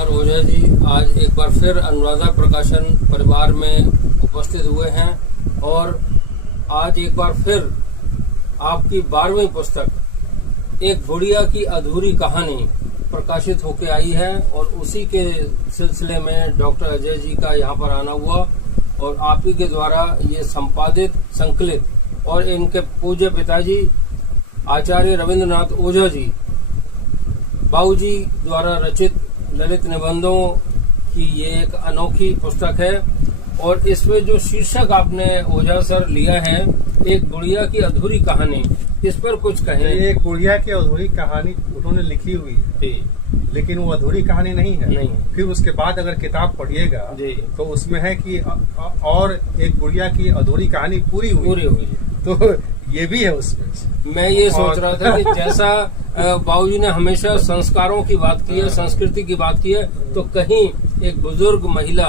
कुमार ओझा जी आज एक बार फिर अनुराधा प्रकाशन परिवार में उपस्थित हुए हैं और आज एक बार फिर आपकी 12वीं पुस्तक एक गुड़िया की अधूरी कहानी प्रकाशित होकर आई है और उसी के सिलसिले में डॉक्टर अजय जी का यहाँ पर आना हुआ और आप ही के द्वारा ये संपादित संकलित और इनके पूज्य पिताजी आचार्य रविंद्रनाथ ओझा जी बाबूजी द्वारा रचित ललित निबंधों की ये एक अनोखी पुस्तक है और इसमें जो शीर्षक आपने ओझा सर लिया है एक गुड़िया की अधूरी कहानी, इस पर कुछ कहें। ये गुड़िया की अधूरी कहानी उन्होंने लिखी हुई है लेकिन वो अधूरी कहानी नहीं है। नहीं। फिर उसके बाद अगर किताब पढ़िएगा तो उसमें है कि और एक गुड़िया की अधूरी कहानी पूरी हुई तो ये भी है उसमें। मैं ये सोच रहा था कि जैसा बाबूजी ने हमेशा संस्कारों की बात की है, संस्कृति की बात की है, तो कहीं एक बुजुर्ग महिला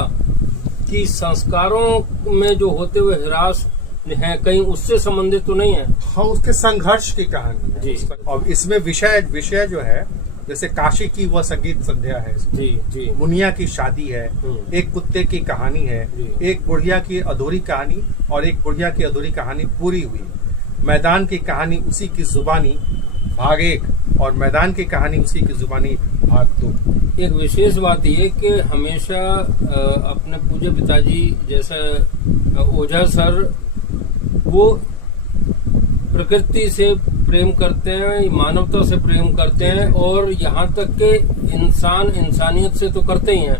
की संस्कारों में जो होते हुए हिरास है कहीं उससे संबंधित तो नहीं है। हाँ, उसके संघर्ष की कहानी है जी। और इसमें विषय जो है जैसे काशी की वह संगीत संध्या है जी, मुनिया की शादी है, एक कुत्ते की कहानी है, एक बुढ़िया की अधूरी कहानी और एक बुढ़िया की अधूरी कहानी पूरी हुई, मैदान की कहानी उसी की जुबानी भाग 1 और मैदान की कहानी उसी की जुबानी भाग 2। एक विशेष बात ये कि हमेशा अपने पूज्य पिताजी जैसे ओझा सर वो प्रकृति से प्रेम करते हैं, मानवता से प्रेम करते हैं और यहाँ तक के इंसानियत से तो करते ही हैं,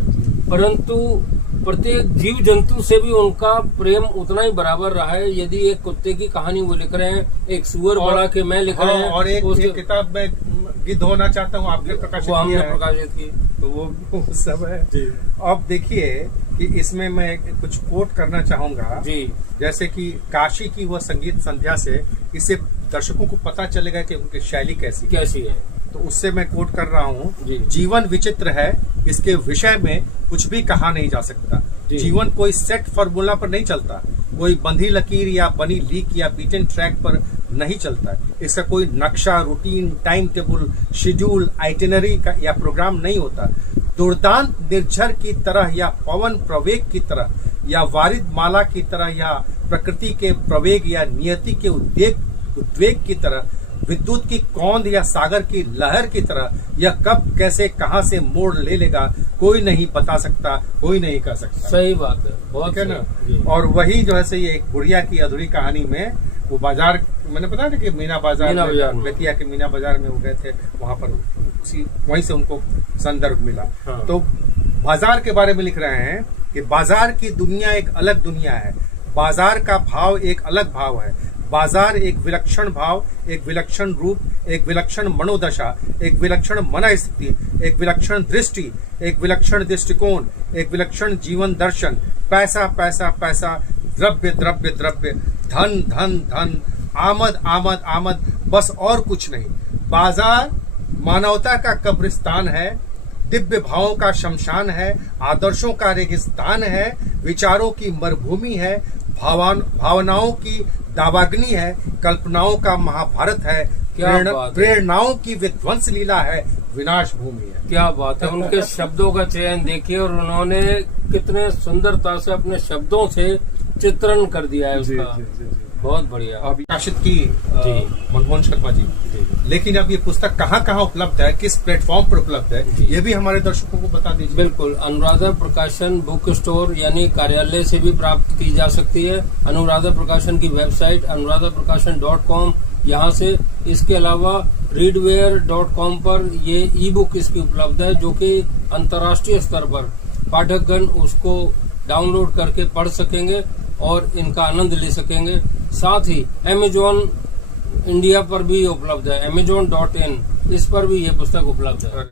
परंतु प्रत्येक जीव जंतु से भी उनका प्रेम उतना ही बराबर रहा है। यदि एक कुत्ते की कहानी वो लिख रहे हैं, एक सुअर बड़ा के मैं लिख रहे हैं और एक किताब में गिद्ध होना चाहता हूँ आपने प्रकाशित की तो वो सब है जी। अब देखिए कि इसमें मैं कुछ कोट करना चाहूंगा जी, जैसे कि काशी की वह संगीत संध्या से इससे दर्शकों को पता चलेगा कि उनकी शैली कैसी है। तो उससे मैं कोट कर रहा हूँ, जीवन विचित्र है, इसके विषय में कुछ भी कहा नहीं जा सकता। जीवन कोई सेट फॉर्मूला पर नहीं चलता, कोई बंधी लकीर या बनी लीक या बीटन ट्रैक पर नहीं चलता। इसका कोई नक्शा, routine, time table, schedule, itinerary का या प्रोग्राम नहीं होता। दुर्दांत निर्झर की तरह या पवन प्रवेग की तरह या वारिद माला की तरह या प्रकृति के प्रवेग या नियति के उद्वेग की तरह, विद्युत की कौंध या सागर की लहर की तरह, यह कब कैसे कहां से मोड़ ले लेगा कोई नहीं बता सकता, कोई नहीं कर सकता। सही बात है, बहुत है ना। और वही जो है से ये गुड़िया की अधूरी कहानी में वो बाजार, मैंने बताया था कि मीना बाजार बेतिया के मीना बाजार में वो गए थे, वहां पर वहीं से उनको संदर्भ मिला। हाँ। तो बाजार के बारे में लिख रहे हैं कि बाजार की दुनिया एक अलग दुनिया है, बाजार का भाव एक अलग भाव है। बाजार एक विलक्षण भाव, एक विलक्षण रूप, एक विलक्षण मनोदशा, एक विलक्षण मनस्थिति, एक विलक्षण दृष्टि, एक विलक्षण दृष्टिकोण, एक विलक्षण जीवन दर्शन। पैसा पैसा पैसा, द्रव्य द्रव्य द्रव्य, धन धन धन, आमद आमद आमद, बस और कुछ नहीं। बाजार मानवता का कब्रिस्तान है, दिव्य भावों का शमशान है, आदर्शों का रेगिस्तान है, विचारों की मरुभूमि है, भावनाओं की दावाग्नि है, कल्पनाओं का महाभारत है, प्रेरणाओं की विध्वंस लीला है, विनाश भूमि है। क्या बात है। उनके शब्दों का चयन देखिए और उन्होंने कितने सुंदरता से अपने शब्दों से चित्रण कर दिया है उसका। बहुत बढ़िया। अब प्रकाशित की मनमोहन शर्मा जी, लेकिन अब ये पुस्तक कहाँ उपलब्ध है, किस प्लेटफॉर्म पर उपलब्ध है, ये भी हमारे दर्शकों को बता दीजिए। बिल्कुल, अनुराधा प्रकाशन बुक स्टोर यानी कार्यालय से भी प्राप्त की जा सकती है। अनुराधा प्रकाशन की वेबसाइट anuradhaprakasan.com, यहाँ से। इसके अलावा readware.com पर ये ई बुक इसकी उपलब्ध है जो कि अंतर्राष्ट्रीय स्तर पर पाठकगण उसको डाउनलोड करके पढ़ सकेंगे और इनका आनंद ले सकेंगे। साथ ही Amazon इंडिया पर भी उपलब्ध है, amazon.in, इस पर भी ये पुस्तक उपलब्ध है।